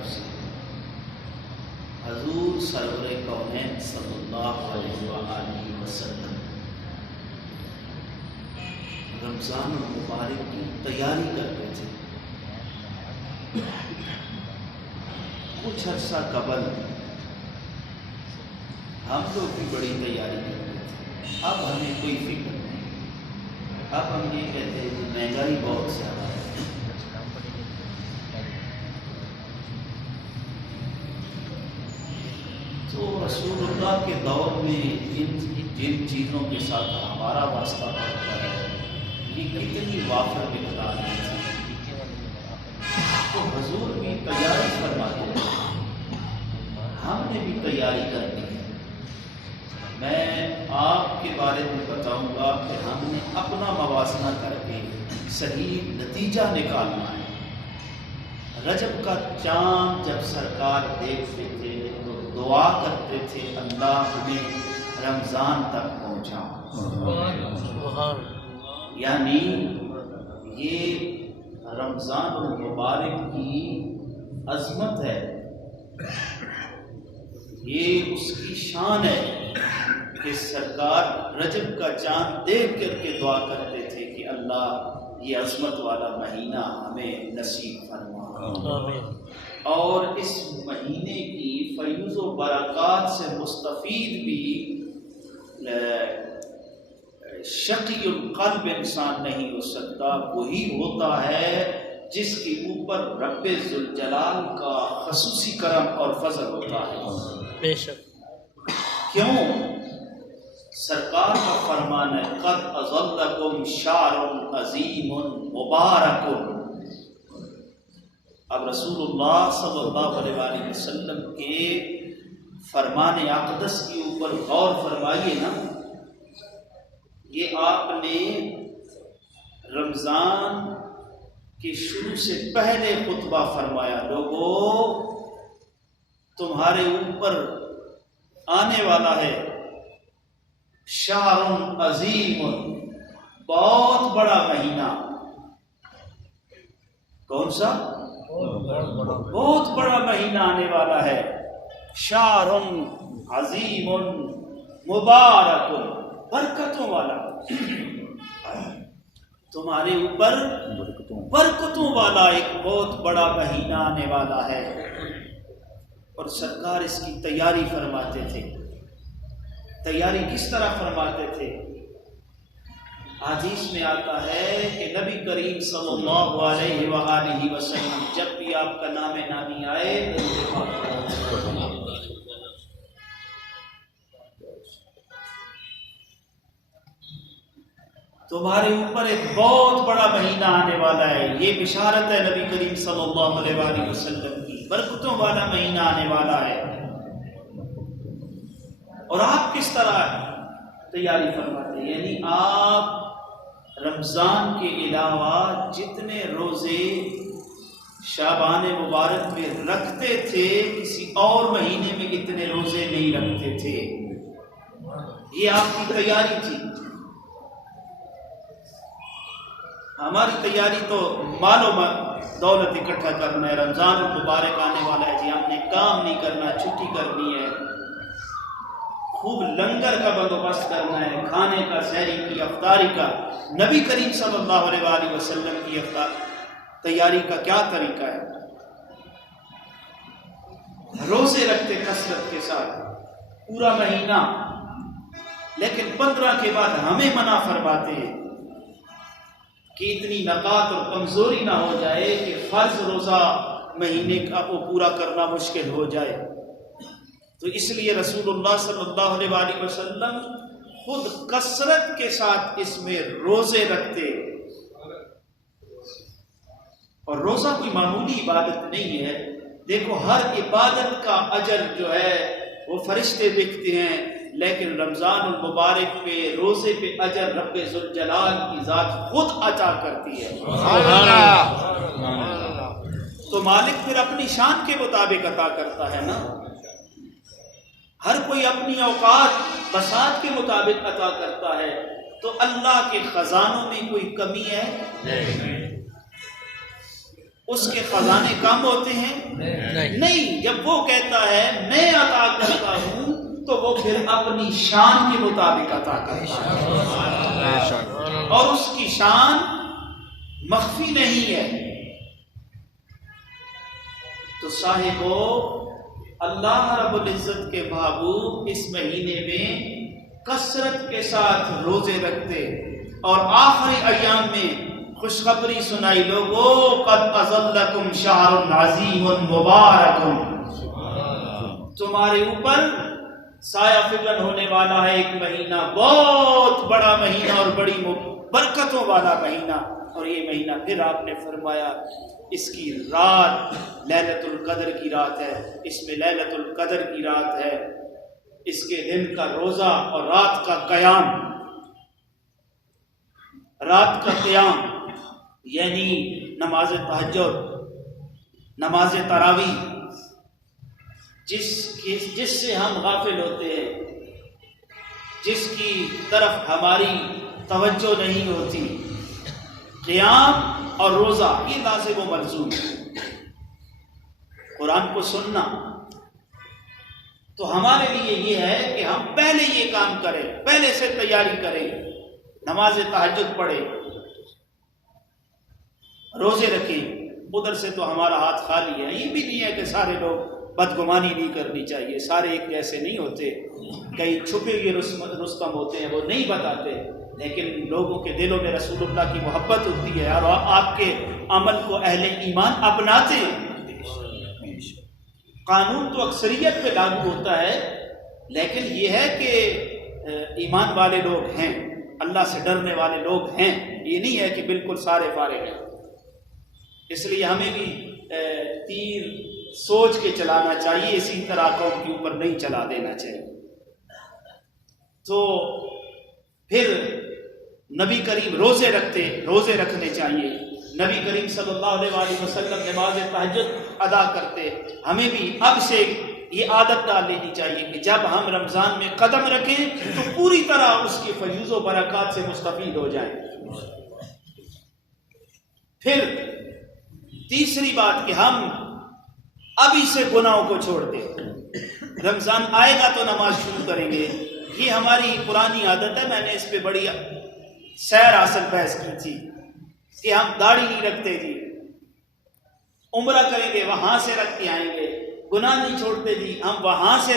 طرف سے حضور سرور کونین صلی اللہ علیہ وآلہ وسلم رمضان المبارک کی تیاری کرتے تھے۔ کچھ عرصہ قبل ہم لوگ بھی بڑی تیاری کرتے تھے، اب ہمیں کوئی فکر نہیں، اب ہم یہ کہتے ہیں کہ مہنگائی بہت زیادہ ہے۔ تو رسول اللہ کے دور میں جن چیزوں کے ساتھ ہمارا واسطہ پڑتا ہے یہ کتنی وافر مقدار ہے، تو حضور بھی تیاری فرماتے ہیں، ہم نے بھی تیاری کرنی ہے۔ میں آپ کے بارے میں بتاؤں گا کہ ہم نے اپنا موازنہ کر کے صحیح نتیجہ نکالنا ہے۔ رجب کا چاند جب سرکار دیکھتے تھے تو دعا کرتے تھے اللہ ہمیں رمضان تک پہنچا، یعنی یہ رمضان المبارک کی عظمت ہے، یہ اس کی شان ہے کہ سرکار رجب کا چاند دیکھ کر کے دعا کرتے تھے کہ اللہ یہ عظمت والا مہینہ ہمیں نصیب فرما، اور اس مہینے کی فیوز و برکات سے مستفید بھی شقی القلب انسان نہیں ہو سکتا، وہی ہوتا ہے جس کے اوپر رب ذوالجلال کا خصوصی کرم اور فضل ہوتا ہے۔ بے شک، کیوں؟ سرکار کا فرمان ہے قد اظلکم شعر عظیم مبارک۔ اب رسول اللہ صلی اللہ علیہ وآلہ وسلم کے فرمان اقدس کے اوپر غور فرمائیے نا۔ یہ آپ نے رمضان کے شروع سے پہلے خطبہ فرمایا، لوگوں تمہارے اوپر آنے والا ہے شہر عظیم، بہت بڑا مہینہ۔ کون سا؟ بہت بڑا مہینہ آنے والا ہے، شہر عظیم مبارک، برکتوں والا، تمہارے اوپر برکتوں والا ایک بہت بڑا مہینہ آنے والا ہے۔ اور سرکار اس کی تیاری فرماتے تھے۔ تیاری کس طرح فرماتے تھے؟ حدیث میں آتا ہے کہ نبی کریم صلی اللہ علیہ وآلہ وسلم جب بھی آپ کا نام نامی آئے تمہارے اوپر ایک بہت بڑا مہینہ آنے والا ہے، یہ بشارت ہے نبی کریم صلی اللہ علیہ وآلہ وسلم کی، برکتوں والا مہینہ آنے والا ہے۔ اور آپ کس طرح تیاری فرماتے ہیں؟ یعنی آپ رمضان کے علاوہ جتنے روزے شعبان مبارک میں رکھتے تھے کسی اور مہینے میں اتنے روزے نہیں رکھتے تھے، یہ آپ کی تیاری تھی۔ ہماری تیاری تو مال و دولت اکٹھا کرنا ہے، رمضان المبارک آنے والا ہے جی، ہم نے کام نہیں کرنا، چھٹی کرنی ہے، خوب لنگر کا بندوبست کرنا ہے، کھانے کا، سحری کی، افطاری کا۔ نبی کریم صلی اللہ علیہ وآلہ وسلم کی تیاری کا کیا طریقہ ہے؟ روزے رکھتے کثرت کے ساتھ پورا مہینہ، لیکن 15 کے بعد ہمیں منع فرماتے ہیں کہ اتنی نقات اور کمزوری نہ ہو جائے کہ فرض روزہ مہینے کا وہ پورا کرنا مشکل ہو جائے۔ تو اس لیے رسول اللہ صلی اللہ علیہ وآلہ وسلم خود کثرت کے ساتھ اس میں روزے رکھتے، اور روزہ کوئی معمولی عبادت نہیں ہے۔ دیکھو ہر عبادت کا اجر جو ہے وہ فرشتے لکھتے ہیں، لیکن رمضان المبارک پہ روزے پہ اجر رب ذوالجلال کی ذات خود عطا کرتی ہے۔ تو مالک پھر اپنی شان کے مطابق عطا کرتا ہے نا، ہر کوئی اپنی اوقات بساط کے مطابق عطا کرتا ہے، تو اللہ کے خزانوں میں کوئی کمی ہے؟ اس کے خزانے کم ہوتے ہیں؟ نہیں. جب وہ کہتا ہے میں عطا کرتا ہوں تو وہ پھر اپنی شان کے مطابق عطا کرتا ہے اور اس کی شان مخفی نہیں ہے. تو صاحبو اللہ رب العزت کے محبوب اس مہینے میں کثرت کے ساتھ روزے رکھتے اور آخری ایام میں خوشخبری سنائی لوگو قد اظلکم شہر عظیم مبارک، تمہارے اوپر سایہ فکن ہونے والا ہے ایک مہینہ، بہت بڑا مہینہ اور بڑی برکتوں والا مہینہ. اور یہ مہینہ پھر آپ نے فرمایا اس کی رات لیلۃ القدر کی رات ہے، اس میں لیلۃ القدر کی رات ہے، اس کے دن کا روزہ اور رات کا قیام. رات کا قیام یعنی نماز تہجد، نماز تراویح، جس سے ہم غافل ہوتے ہیں، جس کی طرف ہماری توجہ نہیں ہوتی. قیام اور روزہ یہ لازم و ملزوم ہے. قرآن کو سننا تو ہمارے لیے یہ ہے کہ ہم پہلے یہ کام کریں، پہلے سے تیاری کریں، نماز تہجد پڑھیں، روزے رکھیں. ادھر سے تو ہمارا ہاتھ خالی ہے. یہ بھی نہیں ہے کہ سارے لوگ بدگمانی نہیں کرنی چاہیے، سارے ایک جیسے نہیں ہوتے، کئی چھپے ہوئے رستم ہوتے ہیں وہ نہیں بتاتے، لیکن لوگوں کے دلوں میں رسول اللہ کی محبت ہوتی ہے اور آپ کے عمل کو اہل ایمان اپناتے ہیں. قانون تو اکثریت پہ لاگو ہوتا ہے، لیکن یہ ہے کہ ایمان والے لوگ ہیں، اللہ سے ڈرنے والے لوگ ہیں، یہ نہیں ہے کہ بالکل سارے فارغ ہیں. اس لیے ہمیں بھی تیر سوچ کے چلانا چاہیے، اسی طرح قوم کے اوپر نہیں چلا دینا چاہیے. تو پھر نبی کریم روزے رکھنے چاہیے. نبی کریم صلی اللہ علیہ وسلم نماز تہجد ادا کرتے. ہمیں بھی اب سے یہ عادت ڈال لینی چاہیے کہ جب ہم رمضان میں قدم رکھیں تو پوری طرح اس کی فیوز و برکات سے مستفید ہو جائیں. پھر تیسری بات کہ ہم ابھی سے گناہوں کو چھوڑ دیں. رمضان آئے گا تو نماز شروع کریں گے، یہ ہماری پرانی عادت ہے. میں نے اس پہ بڑی سیر حاصل بحث کی تھی کہ ہم داڑھی نہیں رکھتے جی، عمرہ کریں گے وہاں سے رکھ کے آئیں گے. گناہ نہیں چھوڑتے جی، ہم وہاں سے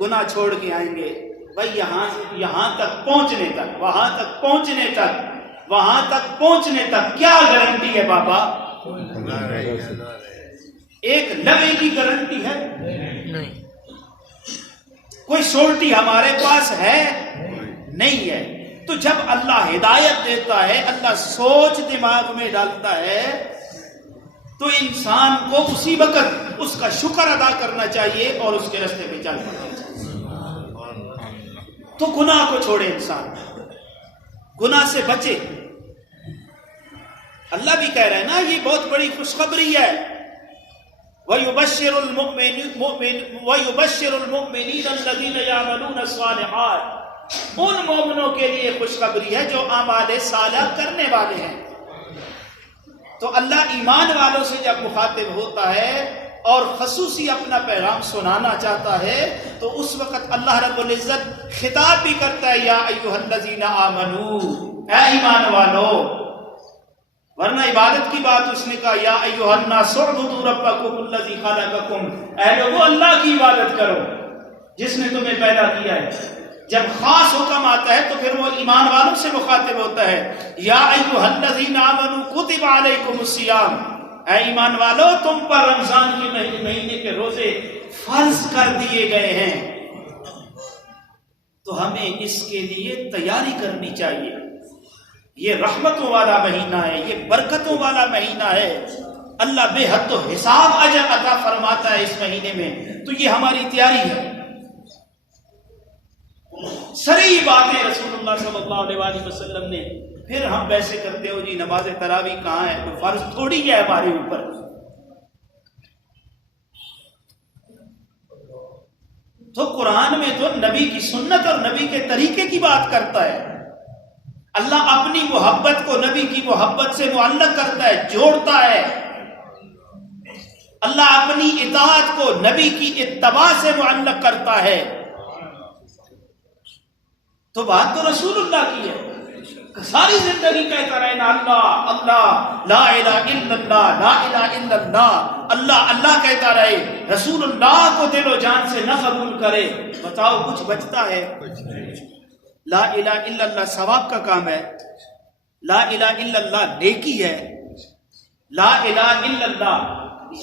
گناہ چھوڑ کے آئیں گے. بھائی یہاں تک پہنچنے تک، وہاں تک پہنچنے تک کیا گارنٹی ہے بابا؟ ایک لمحے کی گارنٹی ہے؟ نہیں. کوئی سورٹی ہمارے پاس ہے؟ نہیں ہے. تو جب اللہ ہدایت دیتا ہے، اللہ سوچ دماغ میں ڈالتا ہے، تو انسان کو اسی وقت اس کا شکر ادا کرنا چاہیے اور اس کے راستے پہ چل پڑنا چاہیے. تو گناہ کو چھوڑے، انسان گناہ سے بچے. اللہ بھی کہہ رہے ہیں نا، یہ بہت بڑی خوشخبری ہے. وَيُبَشِّرُ الْمُؤْمِنِينَ الَّذِينَ يَعْمَلُونَ الصَّالِحَاتِ، ان مومنوں کے لیے خوشخبری ہے جو اعمال صالح کرنے والے ہیں. تو اللہ ایمان والوں سے جب مخاطب ہوتا ہے اور خصوصی اپنا پیغام سنانا چاہتا ہے تو اس وقت اللہ رب العزت خطاب بھی کرتا ہے، یا ایھا الذین آمنو، اے ایمان والو. ورنہ عبادت کی بات اس نے کہا، یا ایھا الناس اعبدوا ربکم الذی خلقکم، اے لوگو اللہ کی عبادت کرو جس نے تمہیں پیدا کیا ہے. جب خاص حکم آتا ہے تو پھر وہ ایمان والوں سے مخاطب ہوتا ہے، یا ایھا الذین آمنوا کتب علیکم الصیام، اے ایمان والو تم پر رمضان کے مہینے کے روزے فرض کر دیے گئے ہیں. تو ہمیں اس کے لیے تیاری کرنی چاہیے. یہ رحمتوں والا مہینہ ہے، یہ برکتوں والا مہینہ ہے. اللہ بے حد و حساب اجر عطا فرماتا ہے اس مہینے میں. تو یہ ہماری تیاری ہے. سری باتیں رسول اللہ صلی اللہ علیہ وسلم نے. پھر ہم ویسے کرتے ہو جی نماز تراویح کہاں ہے، کوئی فرض تھوڑی ہے ہمارے اوپر. تو قرآن میں تو نبی کی سنت اور نبی کے طریقے کی بات کرتا ہے. اللہ اپنی محبت کو نبی کی محبت سے معلق کرتا ہے، جوڑتا ہے. اللہ اپنی اطاعت کو نبی کی اتباع سے معلق کرتا ہے تو بات تو رسول اللہ کی ہے. ساری زندگی کہتا رہے نا اللہ اللہ لا الہ الا اللہ لا الہ الا اللہ اللہ اللہ کہتا رہے, رسول اللہ کو دل و جان سے نہ قبول کرے, بتاؤ کچھ بچتا ہے؟ لا الہ الا اللہ ثواب کا کام ہے, لا الہ الا اللہ نیکی ہے. لا الہ الا اللہ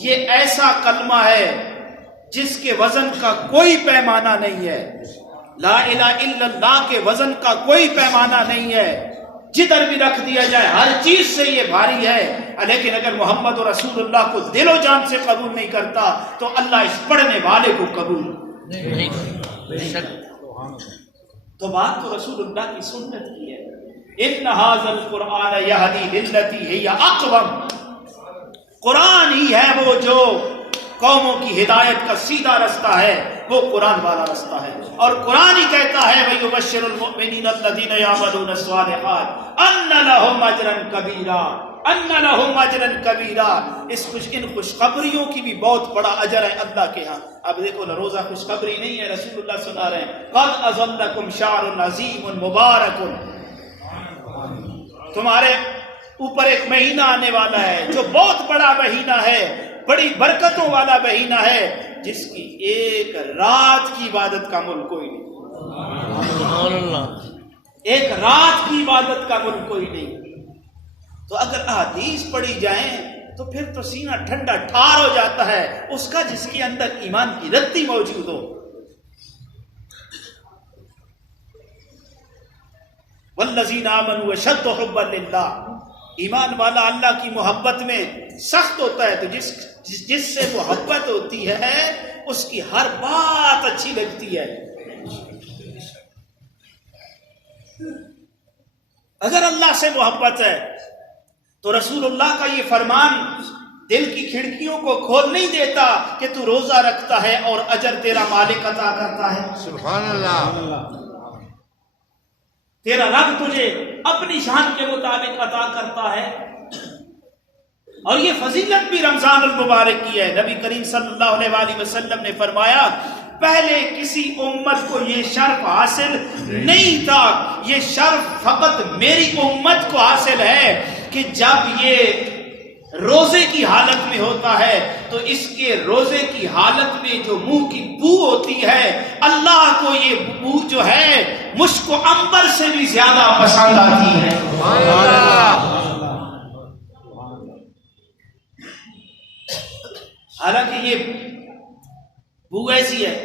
یہ ایسا کلمہ ہے جس کے وزن کا کوئی پیمانہ نہیں ہے. لا الہ الا اللہ کے وزن کا کوئی پیمانہ نہیں ہے, جدھر بھی رکھ دیا جائے ہر چیز سے یہ بھاری ہے. لیکن اگر محمد و رسول اللہ کو دل و جان سے قبول نہیں کرتا تو اللہ اس پڑھنے والے کو قبول نہیں. تو بات تو رسول اللہ کی سنت کی ہے. ان ھذا القرآن یہدی للتی ہی اقوم, قرآن ہی ہے وہ جو قوموں کی ہدایت کا سیدھا رستہ ہے, وہ قرآن والا رستہ ہے. اور قرآن ہی کہتا ہے وَيُبَشِّرُ الْمُؤْمِنِينَ الَّذِينَ يَعْمَلُونَ الصَّالِحَاتِ أَنَّ لَهُمْ أَجْرًا كَبِيرًا أَنَّ لَهُمْ أَجْرًا كَبِيرًا. ان خوشخبریوں کی بھی بہت بڑا اجر ہے اللہ کے ہاں. اب دیکھو نا, روزہ خوشخبری نہیں ہے, رسول اللہ سنا رہے ہیں قَدْ أَظَلَّكُمْ شَعْرٌ عَظِيمٌ مُبَارَكٌ, تمہارے اوپر ایک مہینہ آنے والا ہے جو بہت بڑا مہینہ ہے, بڑی برکتوں والا مہینہ ہے, جس کی ایک رات کی عبادت کا ملک کوئی نہیں. ایک رات کی عبادت کا ملک کوئی نہیں. تو اگر احادیث پڑھی جائیں تو پھر تو سینہ ٹھنڈا ٹھار ہو جاتا ہے اس کا جس کے اندر ایمان کی رتی موجود ہو. والذین آمنوا اشد حبا للہ, ایمان والا اللہ کی محبت میں سخت ہوتا ہے. تو جس سے محبت ہوتی ہے اس کی ہر بات اچھی لگتی ہے. اگر اللہ سے محبت ہے تو رسول اللہ کا یہ فرمان دل کی کھڑکیوں کو کھول نہیں دیتا کہ تو روزہ رکھتا ہے اور اجر تیرا مالک عطا کرتا ہے. سبحان اللہ. تیرا رب تجھے اپنی شان کے مطابق عطا کرتا ہے. اور یہ فضیلت بھی رمضان المبارک کی ہے. نبی کریم صلی اللہ علیہ وآلہ وسلم نے فرمایا پہلے کسی امت کو یہ شرف حاصل نہیں تھا, یہ شرف فقط میری امت کو حاصل ہے کہ جب یہ روزے کی حالت میں ہوتا ہے تو اس کے روزے کی حالت میں جو منہ کی بو ہوتی ہے اللہ کو یہ بو جو ہے مشک و عنبر سے بھی زیادہ پسند آتی ہے. حالانکہ یہ بو ایسی ہے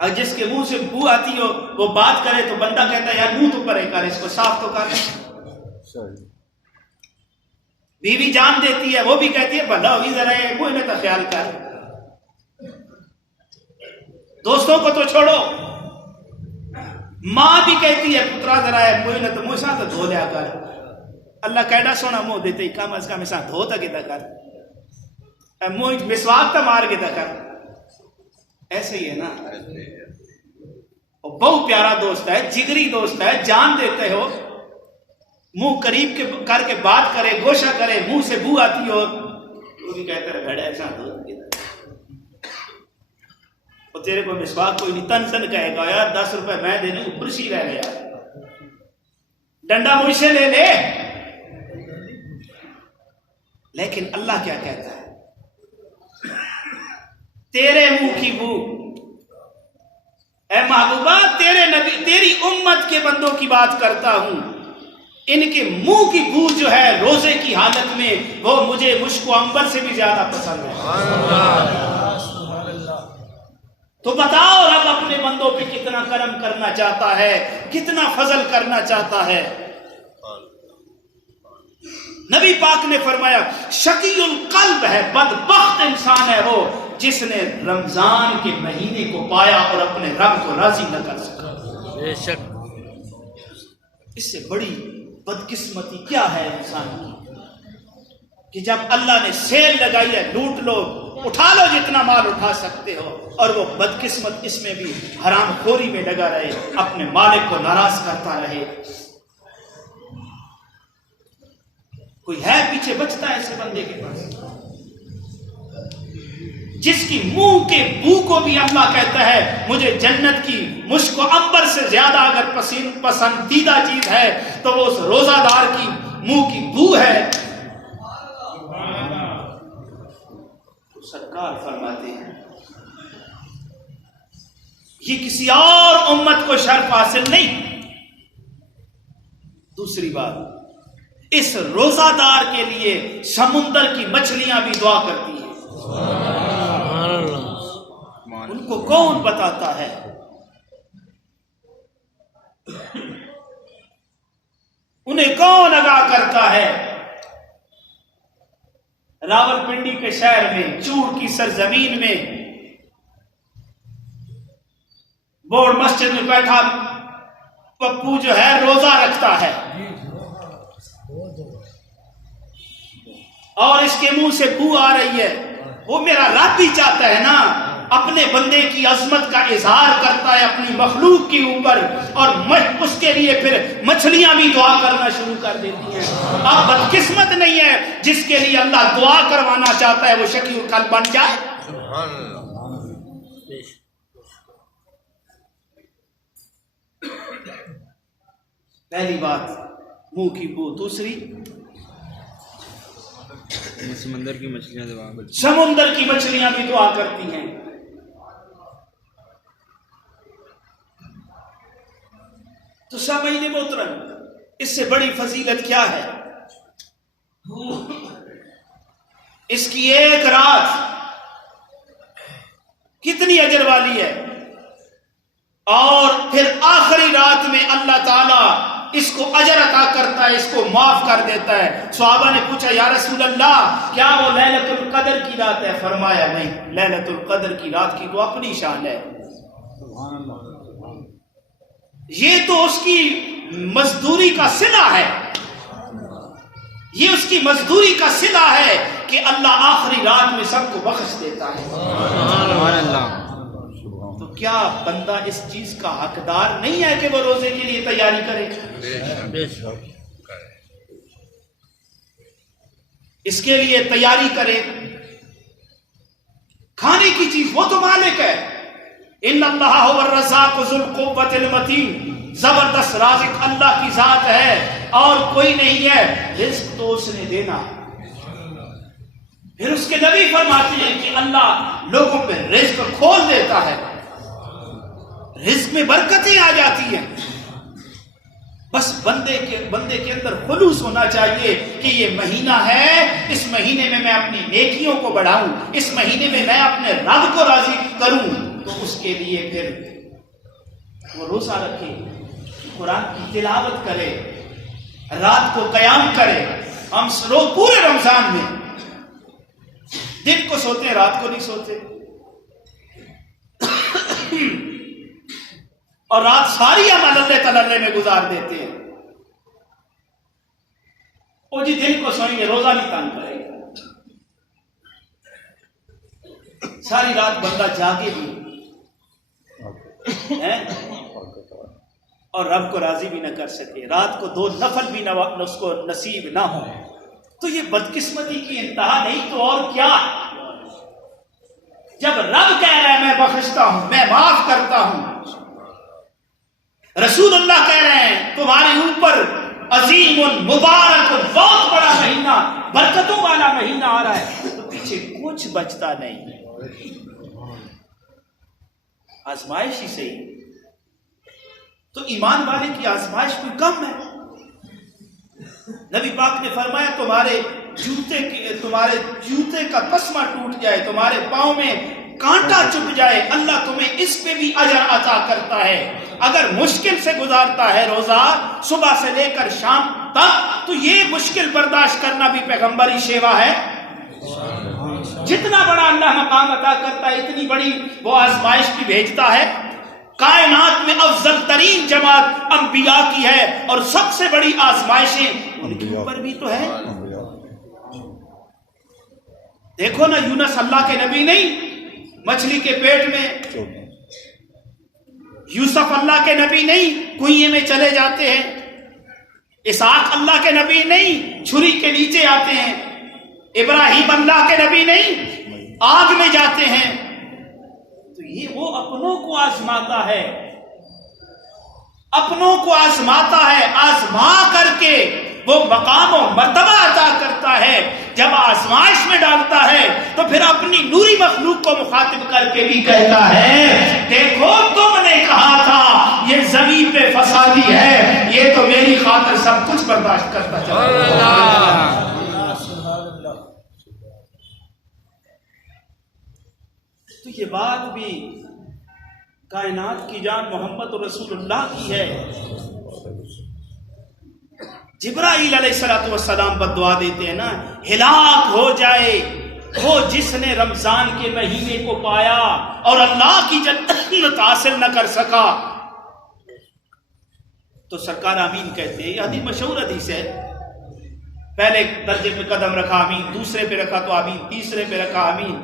اور جس کے منہ سے بو آتی ہو وہ بات کرے تو بندہ کہتا ہے یار منہ تو پرے کر, اس کو صاف تو کر. بیوی جان دیتی ہے وہ بھی کہتی ہے بھلا ہوئی ذرا منہ میں تو خیال کر. دوستوں کو تو چھوڑو, ماں بھی کہتی ہے پترا ذرا ہے منہ نے تو منہ ساتھ دھو لیا کر. اللہ کیڈا سونا منہ دیتے ہی کم از کم ساتھ دھو تک کر, منہ مسواک تو مار کے کر. ایسے ہی ہے نا, بہت پیارا دوست ہے, جگری دوست ہے, جان دیتے ہو, منہ قریب کے کر کے بات کرے, گوشہ کرے, منہ سے بو آتی ہو وہ بھی کہتے رہے گھڑے ایسا دو. اور تیرے کو مسواک کوئی نہیں, تن کہے گا یار 10 روپے میں دینے کو برسی رہ گیا, ڈنڈا مجھ سے لے لے. لیکن اللہ کیا کہتا ہے, تیرے منہ کی بو, اے محبوبہ تیرے نبی تیری امت کے بندوں کی بات کرتا ہوں, ان کے منہ کی بو جو ہے روزے کی حالت میں وہ مجھے مشک و عنبر سے بھی زیادہ پسند ہے. تو بتاؤ رب اپنے بندوں پہ کتنا کرم کرنا چاہتا ہے, کتنا فضل کرنا چاہتا ہے. نبی پاک نے فرمایا شقی القلب ہے, بدبخت انسان ہے وہ جس نے رمضان کے مہینے کو پایا اور اپنے رب کو راضی نہ کر سکا. بے شک اس سے بڑی بدقسمتی کیا ہے انسان کی کہ جب اللہ نے سیل لگائی ہے لوٹ لو, اٹھا لو جتنا مال اٹھا سکتے ہو, اور وہ بدقسمت اس میں بھی حرام خوری میں لگا رہے, اپنے مالک کو ناراض کرتا رہے. کوئی ہے پیچھے بچتا ہے ایسے بندے کے پاس؟ جس کی منہ کے بو کو بھی اللہ کہتا ہے مجھے جنت کی مشک و عنبر سے زیادہ اگر پسندیدہ چیز ہے تو وہ اس روزہ دار کی منہ کی بو ہے. تو سرکار فرماتے ہیں یہ کسی اور امت کو شرف حاصل نہیں. دوسری بات، اس روزہ دار کے لیے سمندر کی مچھلیاں بھی دعا کرتی ہیں. ان کو کون بتاتا ہے؟ انہیں کون آگاہ کرتا ہے؟ راولپنڈی کے شہر میں، چوڑ کی سرزمین میں، بورڈ مسجد میں بیٹھا پپو جو ہے روزہ رکھتا ہے اور اس کے منہ سے بو آ رہی ہے. وہ میرا رب بھی چاہتا ہے نا، اپنے بندے کی عظمت کا اظہار کرتا ہے اپنی مخلوق کے اوپر، اور اس کے لیے پھر مچھلیاں بھی دعا کرنا شروع کر دیتی ہیں. اب بدقسمت نہیں ہے جس کے لیے اللہ دعا کروانا چاہتا ہے وہ شقی القلب بن جائے. سبحان اللہ. پہلی بات منہ کی بو. دوسری سمندر کی مچھلیاں سمندر کی مچھلیاں بھی دعا کرتی ہیں. تو سامعین محترم، اس سے بڑی فضیلت کیا ہے؟ اس کی ایک رات کتنی اجر والی ہے، اور پھر آخری رات میں اللہ تعالیٰ اس کو اجر عطا کرتا ہے، اس کو معاف کر دیتا ہے. صحابہ نے پوچھا یا رسول اللہ کیا وہ لیلۃ القدر کی رات ہے؟ فرمایا نہیں، لیلۃ القدر کی رات کی تو اپنی شان ہے. یہ تو اس کی مزدوری کا صلہ ہے، یہ اس کی مزدوری کا صلہ ہے کہ اللہ آخری رات میں سب کو بخش دیتا ہے. سبحان اللہ. تو کیا بندہ اس چیز کا حقدار نہیں ہے کہ وہ روزے کے لیے تیاری کرے؟ اس کے لیے تیاری کرے. کھانے کی چیز وہ تو مالک ہے. ان اللہ هو الرزاق ذو القوة المتین. زبردست رازق اللہ کی ذات ہے اور کوئی نہیں ہے. رزق تو اس نے دینا. پھر اس کے نبی فرماتے ہیں کہ اللہ لوگوں پہ رزق کھول دیتا ہے، رزق میں برکتیں آ جاتی ہیں. بس بندے کے اندر خلوص ہونا چاہیے کہ یہ مہینہ ہے، اس مہینے میں اپنی نیکیوں کو بڑھاؤں، اس مہینے میں اپنے رب کو راضی کروں. تو اس کے لیے پھر وہ روزہ رکھے، قرآن کی تلاوت کرے، رات کو قیام کرے. ہم روز پورے رمضان میں دن کو سوتے ہیں، رات کو نہیں سوتے، اور رات ساری ہم اللہ تللے میں گزار دیتے ہیں. وہ جی دن کو سوئیں گے، روزہ نہیں تنگ کرے گا. ساری رات بندہ جاگے بھی اور رب کو راضی بھی نہ کر سکے، رات کو 2 نفل بھی اس کو نصیب نہ ہو. تو یہ بدقسمتی کی انتہا نہیں تو اور کیا. جب رب کہہ رہا ہے میں بخشتا ہوں، میں معاف کرتا ہوں، رسول اللہ کہہ رہے ہیں تمہارے اوپر عظیم مبارک بہت بڑا مہینہ، برکتوں والا مہینہ آ رہا ہے، تو پیچھے کچھ بچتا نہیں. آزمائش ہی صحیح. تو ایمان والے کی آزمائش کوئی کم ہے. نبی پاک نے فرمایا تمہارے جوتے کا تسمہ ٹوٹ جائے، تمہارے پاؤں میں کانٹا چپ جائے، اللہ تمہیں اس پہ بھی اجر عطا کرتا ہے. اگر مشکل سے گزارتا ہے روزہ صبح سے لے کر شام تک، تو یہ مشکل برداشت کرنا بھی پیغمبری شیوا ہے. جتنا بڑا اللہ مقام عطا کرتا ہے اتنی بڑی وہ آزمائش بھی بھیجتا ہے. کائنات میں افضل ترین جماعت انبیاء کی ہے، اور سب سے بڑی آزمائشیں ان کے اوپر بھی تو ہے. دیکھو نا، یونس اللہ کے نبی نہیں، مچھلی کے پیٹ میں. یوسف اللہ کے نبی نہیں، کنویں میں چلے جاتے ہیں. اسحاق اللہ کے نبی نہیں، چھری کے نیچے آتے ہیں. ابراہیم اللہ کے نبی نہیں، آگ میں جاتے ہیں تو یہ وہ اپنوں کو آزماتا ہے، اپنوں کو آزماتا ہے، آزما کر کے وہ مقام و مرتبہ عطا کرتا ہے۔ جب آزمائش میں ڈالتا ہے تو پھر اپنی نوری مخلوق کو مخاطب کر کے بھی کہتا ہے دیکھو تم نے کہا تھا یہ زمین پہ فسادی ہے، یہ تو میری خاطر سب کچھ برداشت کرتا چلا تو یہ بات بھی کائنات کی جان محمد رسول اللہ کی ہے۔ جبرائیل علیہ السلام بددعا دیتے ہیں نا، ہلاک ہو جائے وہ جس نے رمضان کے مہینے کو پایا اور اللہ کی جنت حاصل نہ کر سکا۔ تو سرکار آمین کہتے ہیں، یہ حدیث مشہور حدیث ہے۔ پہلے درجے پہ قدم رکھا آمین، دوسرے پہ رکھا تو آمین، تیسرے پہ رکھا آمین۔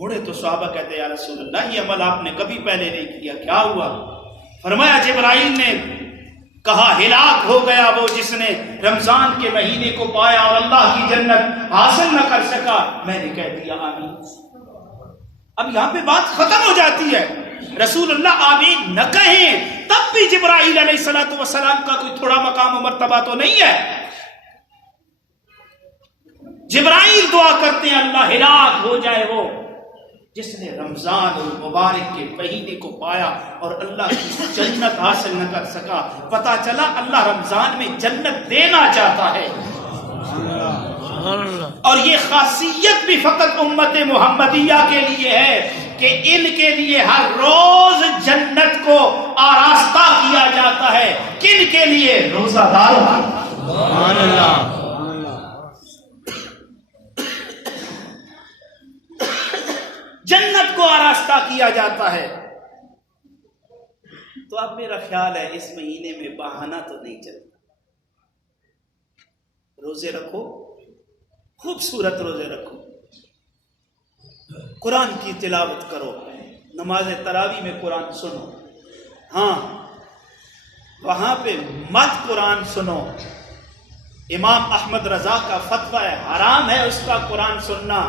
مڑے تو صحابہ کہتے ہیں یا رسول اللہ یہ عمل آپ نے کبھی پہلے نہیں کیا، کیا ہوا؟ فرمایا جبرائیل نے کہا ہلاک ہو گیا وہ جس نے رمضان کے مہینے کو پایا اور اللہ کی جنت حاصل نہ کر سکا۔ میں نے کہہ دیا آمین۔ اب یہاں پہ بات ختم ہو جاتی ہے، رسول اللہ آمین نہ کہیں تب بھی جبرائیل علیہ السلام کا کوئی تھوڑا مقام و مرتبہ تو نہیں ہے۔ جبرائیل دعا کرتے ہیں اللہ ہلاک ہو جائے وہ جس نے رمضان المبارک کے مہینے کو پایا اور اللہ کی جنت حاصل نہ کر سکا۔ پتا چلا اللہ رمضان میں جنت دینا چاہتا ہے، اور یہ خاصیت بھی فقط امت محمدیہ کے لیے ہے کہ ان کے لیے ہر روز جنت کو آراستہ کیا جاتا ہے۔ کن کے لیے؟ روزہ داروں۔ سبحان اللہ۔ جنت کو آراستہ کیا جاتا ہے۔ تو اب میرا خیال ہے اس مہینے میں بہانہ تو نہیں چلتا، روزے رکھو، خوبصورت روزے رکھو، قرآن کی تلاوت کرو، نماز تراویح میں قرآن سنو۔ ہاں وہاں پہ مت قرآن سنو، امام احمد رضا کا فتویٰ ہے حرام ہے اس کا قرآن سننا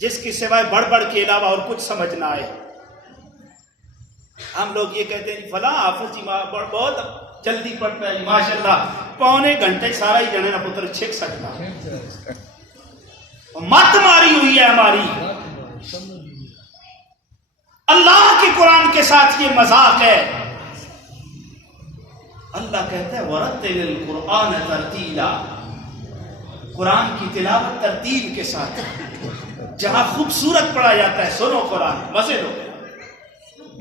جس کی سوائے بڑھ کے علاوہ اور کچھ سمجھ نہ آئے۔ ہم لوگ یہ کہتے ہیں فلاں حافظ جی بہت جلدی پڑھتا ہے ماشاءاللہ، پونے گھنٹے سارا ہی جنے نہ پتر چھک سکتا۔ مت ماری ہوئی ہے ہماری، اللہ کے قرآن کے ساتھ یہ مذاق ہے۔ اللہ کہتا ہے وَرَتِّلِ الْقُرْآنَ تَرْتِیلًا، قرآن کی تلاوت ترتیل کے ساتھ، جہاں خوبصورت پڑھا جاتا ہے سنو قرآن، مزے لو۔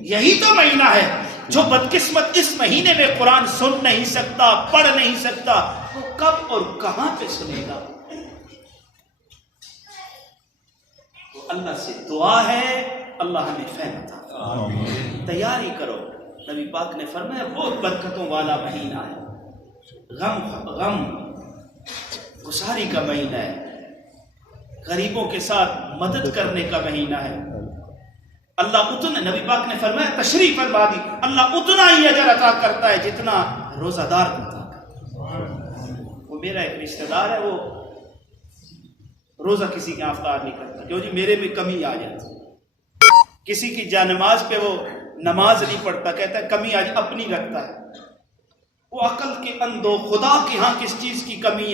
یہی تو مہینہ ہے، جو بدقسمت اس مہینے میں قرآن سن نہیں سکتا، پڑھ نہیں سکتا، وہ کب اور کہاں پہ سنے گا؟ تو اللہ سے دعا ہے اللہ ہمیں فہم عطا۔ تیاری کرو، نبی پاک نے فرمایا بہت برکتوں والا مہینہ ہے، غم گساری کا مہینہ ہے، غریبوں کے ساتھ مدد کرنے کا مہینہ ہے۔ اللہ اتنا، نبی پاک نے فرمایا تشریف فرما دی، اللہ اتنا ہی اجر عطا کرتا ہے جتنا روزہ دار عطا کرتا ہے۔ وہ میرا ایک رشتہ دار ہے، وہ روزہ کسی کا افطار نہیں کرتا، جو جی میرے میں کمی آ جاتی، کسی کی جانماز پہ وہ نماز نہیں پڑھتا، کہتا ہے کمی آج اپنی رکھتا ہے۔ وہ عقل کے اندھو، خدا کے ہاں کس چیز کی کمی